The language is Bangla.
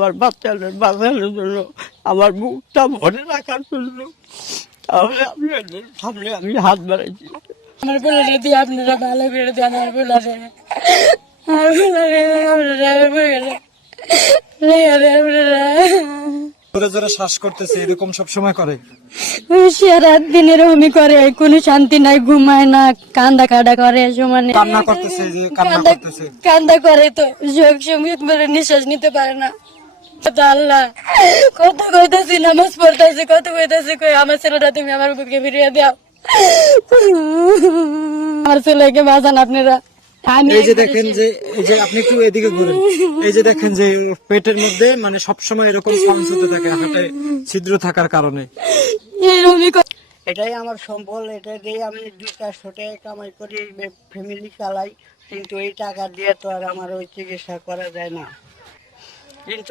আমার বাচ্চাদের বাঁচানোর জন্য, আমার বুকটা ভরে রাখার জন্য, তাহলে আপনাদের সামনে আমি হাত বাড়াইছি। আমার বলে যদি আপনারা ভালো করে দেন, আমার বলে জোরে জোরে শ্বাস করতেছে, এরকম সবসময় করে? রাত দিন এরকমই করে, কোনো শান্তি নাই, ঘুমায় না, কান্দা কাটা করে, সমানে কান্না করতেছে, যে কান্না করতেছে। কান্দা করে তো সঙ্গে নিঃশ্বাস নিতে পারে না। আল্লাহ কত কইতাছি, নামাজ পড়তেছি, কত কইতাছি, কই আমার ছেলেটা তুমি আমার বুকে ফিরিয়ে দাও, আমার ছেলেকে বাঁচান আপনারা। এই যে দেখেন যে, এই যে আপনি একটু এদিকে ঘুরেন, এই যে দেখেন যে পেটের মধ্যে মানে সবসময় এরকম সাউন্ড হতে থাকে, হাতে ছিদ্র থাকার কারণে। এটাই আমার সম্বল, এটা দিয়ে আমি 2-400 টাকা কামাই করি, ফ্যামিলি চালাই। কিন্তু এই টাকা দিয়ে তো আর আমার ওই চিকিৎসা করা যায় না। কিন্তু